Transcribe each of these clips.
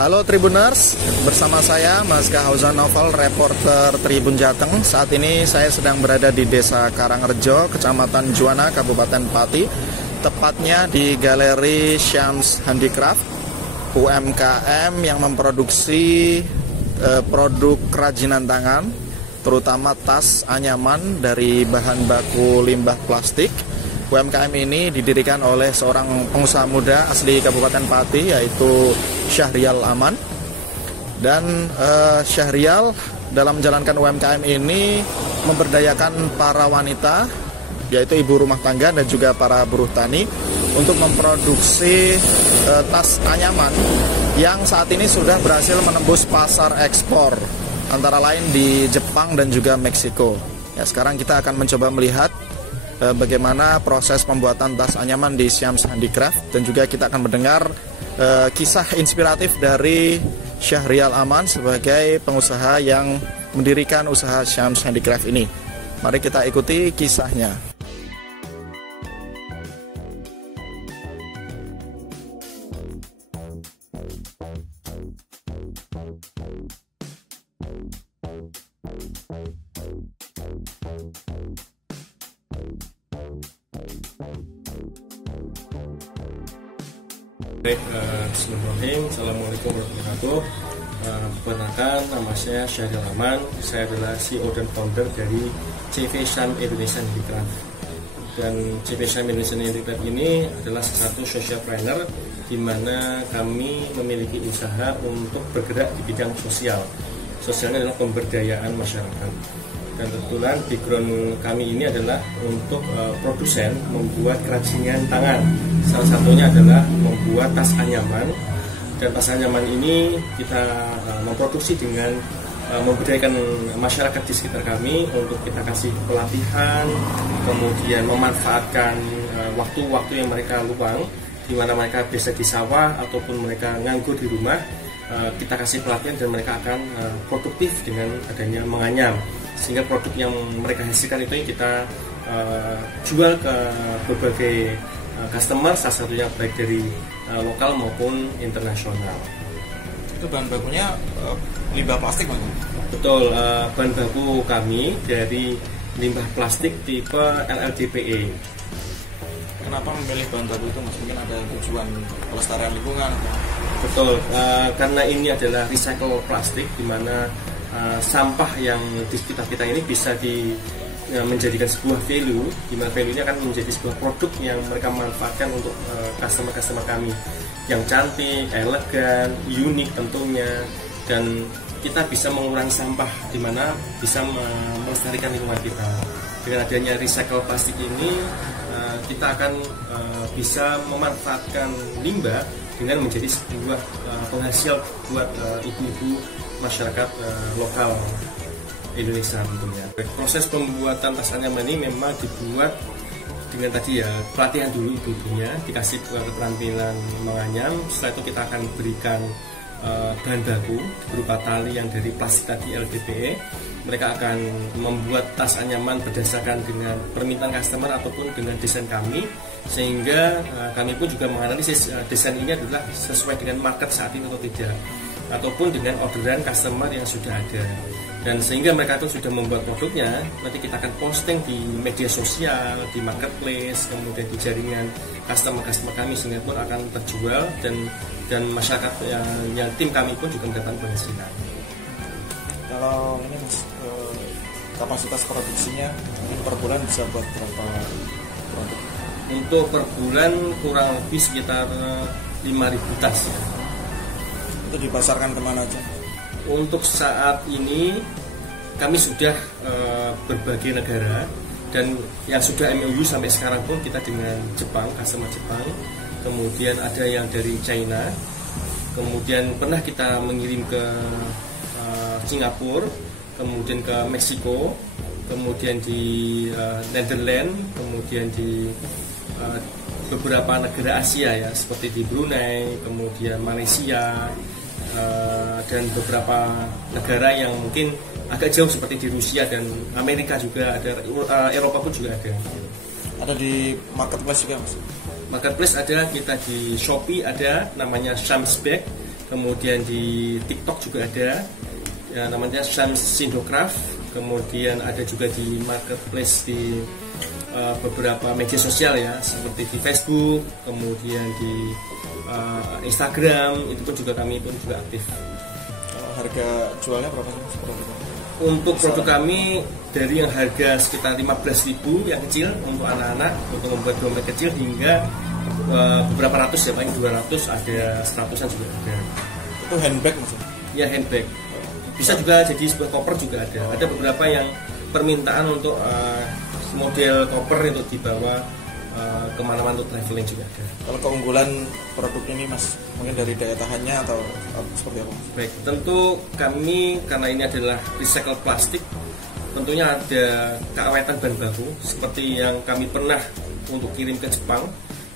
Halo Tribuners, bersama saya Mas Kahauzan Novel, reporter Tribun Jateng. Saat ini saya sedang berada di Desa Karangrejo, Kecamatan Juwana, Kabupaten Pati. Tepatnya di Galeri Syams Handicraft, UMKM yang memproduksi produk kerajinan tangan, terutama tas anyaman dari bahan baku limbah plastik. UMKM ini didirikan oleh seorang pengusaha muda asli Kabupaten Pati, yaitu Syahrial Aman. Dan Syahrial dalam menjalankan UMKM ini memberdayakan para wanita, yaitu ibu rumah tangga dan juga para buruh tani, untuk memproduksi tas anyaman yang saat ini sudah berhasil menembus pasar ekspor, antara lain di Jepang dan juga Meksiko. Ya, sekarang kita akan mencoba melihat bagaimana proses pembuatan tas anyaman di Syams Handicraft, dan juga kita akan mendengar kisah inspiratif dari Syahrial Aman sebagai pengusaha yang mendirikan usaha Syams Handicraft ini. Mari kita ikuti kisahnya. Bismillahirrahmanirrahim. Assalamualaikum warahmatullahi wabarakatuh. Perkenalkan, nama saya Syahrial Aman. Saya adalah CEO dan founder dari CV Syams Indonesia Handicraft. Dan CV Syams Indonesia Handicraft ini adalah salah satu social planner di mana kami memiliki usaha untuk bergerak di bidang sosial. Sosialnya adalah pemberdayaan masyarakat. Dan kebetulan background kami ini adalah untuk produsen membuat kerajinan tangan. Salah satunya adalah membuat tas anyaman. Dan tas anyaman ini kita memproduksi dengan memberdayakan masyarakat di sekitar kami untuk kita kasih pelatihan, kemudian memanfaatkan waktu-waktu yang mereka luang, di mana mereka bisa di sawah ataupun mereka nganggur di rumah. Kita kasih pelatihan dan mereka akan produktif dengan adanya menganyam, sehingga produk yang mereka hasilkan itu yang kita jual ke berbagai customer, salah satunya baik dari lokal maupun internasional. Itu bahan bakunya limbah plastik, Mas? Betul, bahan baku kami dari limbah plastik tipe LLDPE. Kenapa memilih bahan baku itu, Mas? Mungkin ada tujuan pelestarian lingkungan? Betul, karena ini adalah recycle plastik, di mana sampah yang di sekitar kita ini bisa menjadikan sebuah value, di mana value ini akan menjadi sebuah produk yang mereka manfaatkan untuk customer-customer kami yang cantik, elegan, unik tentunya, dan kita bisa mengurangi sampah, di mana bisa melestarikan lingkungan kita. Dengan adanya recycle plastik ini, kita akan bisa memanfaatkan limbah dengan menjadi sebuah penghasil buat ibu-ibu masyarakat lokal Indonesia tentunya. Proses pembuatan tas anyaman ini memang dibuat dengan tadi ya, pelatihan dulu ibu-ibunya, dikasih keterampilan menganyam. Setelah itu kita akan berikan bahan baku berupa tali yang dari plastik tadi LDPE. Mereka akan membuat tas anyaman berdasarkan dengan permintaan customer ataupun dengan desain kami, sehingga kami pun juga menganalisis desain ini adalah sesuai dengan market saat ini atau tidak, ataupun dengan orderan customer yang sudah ada. Dan sehingga mereka itu sudah membuat produknya, nanti kita akan posting di media sosial, di marketplace, kemudian di jaringan customer-customer kami, sehingga pun akan terjual dan masyarakat yang tim kami pun juga mendapatkan penghasilan. Kalau ini, Mas, kapasitas produksinya per bulan bisa buat berapa produk? Untuk per bulan kurang lebih sekitar 5.000 tas ya. Itu dipasarkan kemana aja? Untuk saat ini kami sudah berbagai negara, dan yang sudah MOU sampai sekarang pun kita dengan Jepang, customer Jepang, kemudian ada yang dari China, kemudian pernah kita mengirim ke Singapura, kemudian ke Meksiko, kemudian di Netherlands, kemudian di beberapa negara Asia ya, seperti di Brunei, kemudian Malaysia, dan beberapa negara yang mungkin agak jauh seperti di Rusia dan Amerika juga ada, Eropa pun juga ada. Ada di marketplace juga, Mas? Marketplace ada, kita di Shopee ada, namanya Syams Bag. kemudian di TikTok juga ada, ya, namanya Shams Sindocraft, kemudian ada juga di marketplace di beberapa media sosial ya, seperti di Facebook, kemudian di Instagram, itu pun juga kami pun juga aktif. Harga jualnya berapa sih? Untuk produk kami dari yang harga sekitar 15.000 yang kecil untuk anak-anak, untuk membuat dompet kecil, hingga beberapa ratus ya, paling 200, ada 100-an juga ada. Itu handbag maksudnya? Ya, handbag. Bisa juga jadi sebuah koper juga ada. Ada beberapa yang permintaan untuk model koper untuk dibawa kemana-mana untuk traveling juga ada. Kalau keunggulan produk ini Mas, mungkin dari daya tahannya atau seperti apa? Baik, tentu kami karena ini adalah recycle plastik, tentunya ada keawetan bahan baku seperti yang kami pernah untuk kirim ke Jepang.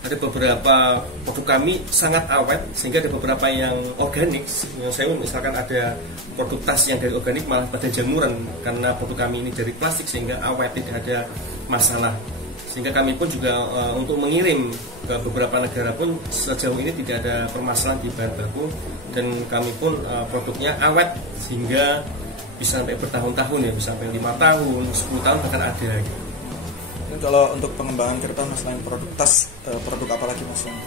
Ada beberapa produk kami sangat awet, sehingga ada beberapa yang organik. Yang saya misalkan ada produk tas yang dari organik malah pada jamuran, karena produk kami ini dari plastik sehingga awet, tidak ada masalah. Sehingga kami pun juga untuk mengirim ke beberapa negara pun sejauh ini tidak ada permasalahan di bahan baku, dan kami pun produknya awet sehingga bisa sampai bertahun-tahun ya, bisa sampai 5 tahun, 10 tahun bahkan ada. Kalau untuk pengembangan ke depan selain produk tas, produk apa lagi Mas yang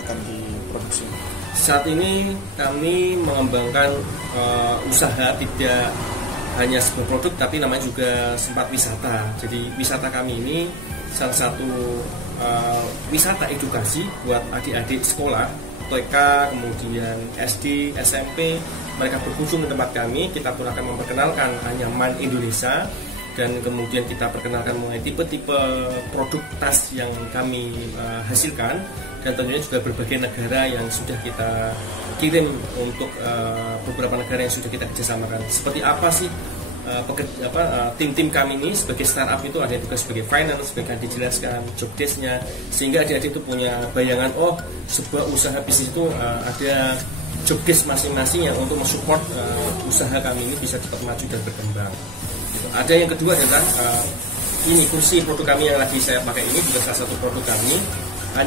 akan diproduksi? Saat ini kami mengembangkan usaha, tidak hanya sebuah produk tapi namanya juga sempat wisata. Jadi wisata kami ini salah satu wisata edukasi buat adik-adik sekolah TK, kemudian SD, SMP. Mereka berkunjung ke tempat kami, kita pun akan memperkenalkan anyaman Indonesia, dan kemudian kita perkenalkan mengenai tipe-tipe produk tas yang kami hasilkan, dan tentunya juga berbagai negara yang sudah kita kirim untuk beberapa negara yang sudah kita kerjasamakan. Seperti apa sih tim-tim kami ini sebagai startup itu, ada yang tugas sebagai finance, sebagai dijelaskan job desk-nya, sehingga adik-adik itu punya bayangan, oh sebuah usaha bisnis itu ada job desk masing-masing yang untuk mensupport usaha kami ini bisa cepat maju dan berkembang. Ada yang kedua adalah ini kursi produk kami yang lagi saya pakai ini juga salah satu produk kami,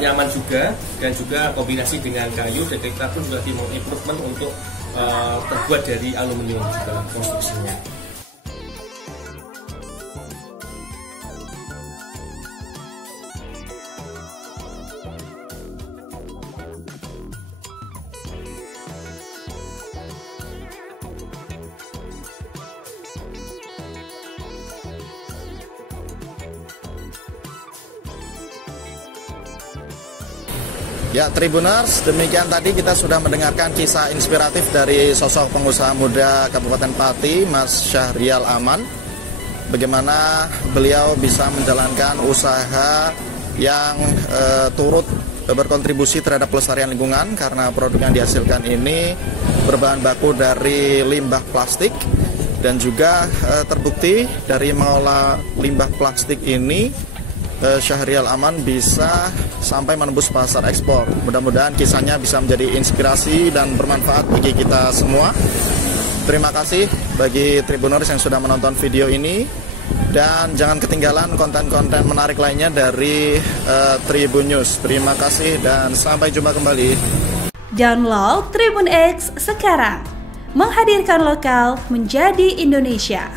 nyaman juga, dan juga kombinasi dengan kayu, dan kita pun juga tim improvement untuk terbuat dari aluminium juga konstruksinya. Ya, Tribuners, demikian tadi kita sudah mendengarkan kisah inspiratif dari sosok pengusaha muda Kabupaten Pati, Mas Syahrial Aman. Bagaimana beliau bisa menjalankan usaha yang turut berkontribusi terhadap pelestarian lingkungan, karena produk yang dihasilkan ini berbahan baku dari limbah plastik, dan juga terbukti dari mengolah limbah plastik ini Syahrial Aman bisa sampai menembus pasar ekspor. Mudah-mudahan kisahnya bisa menjadi inspirasi dan bermanfaat bagi kita semua. Terima kasih bagi Tribuners yang sudah menonton video ini, dan jangan ketinggalan konten-konten menarik lainnya dari Tribun News. Terima kasih dan sampai jumpa kembali. Download Tribun X sekarang, menghadirkan lokal menjadi Indonesia.